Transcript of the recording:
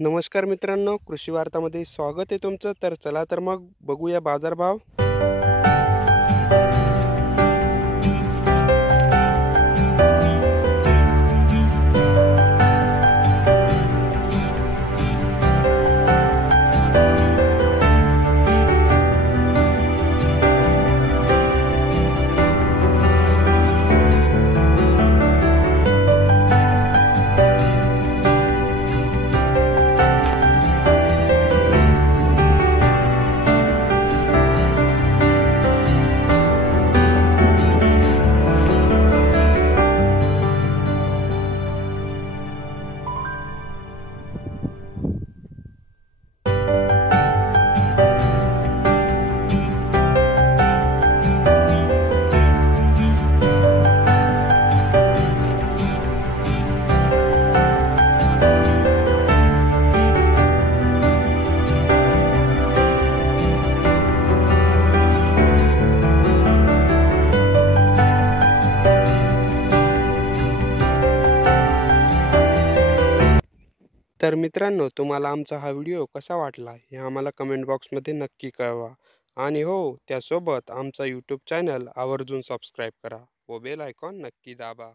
नमस्कार मित्रांनो, कृषी वार्तामध्ये स्वागत आहे तुमचं. तर चला तर मग बघूया बाजारभाव. तर मित्रांनो, तुम्हाला आमचा हा व्हिडिओ कसा वाटला हे आम्हाला कमेंट बॉक्समध्ये नक्की कळवा. आणि हो, त्यासोबत आमचा यूट्यूब चॅनल आवर्जून सबस्क्राईब करा व बेल आयकॉन नक्की दाबा.